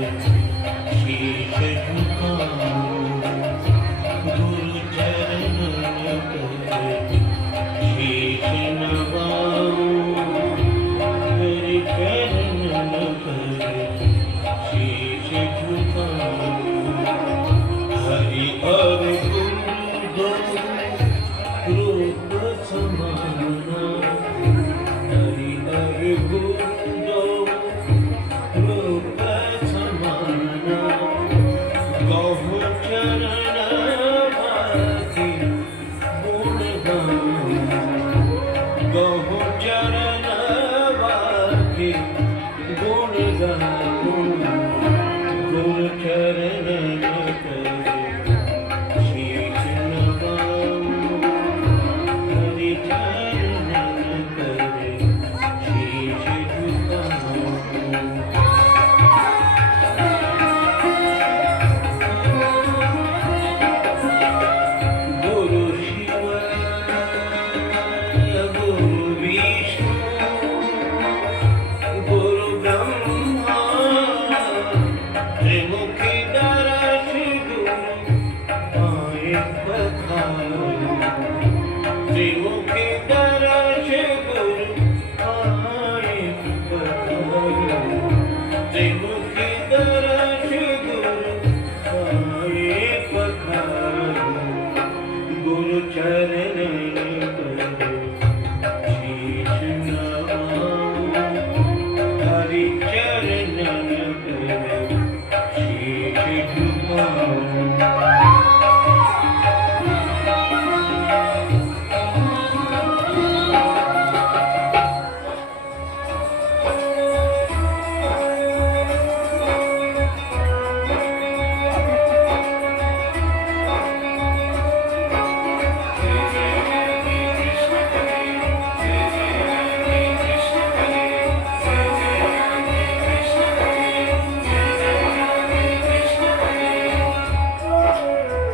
शीश झुकाऊं गुरु चरणन पर शीश नवाऊं हरि चरणन पर शीश झुकाऊं हरि और गुरु रूप समाना हरि और गुरु रूप समाना गहु चरण बाकी गुण गाऊं गहु चरण बाकी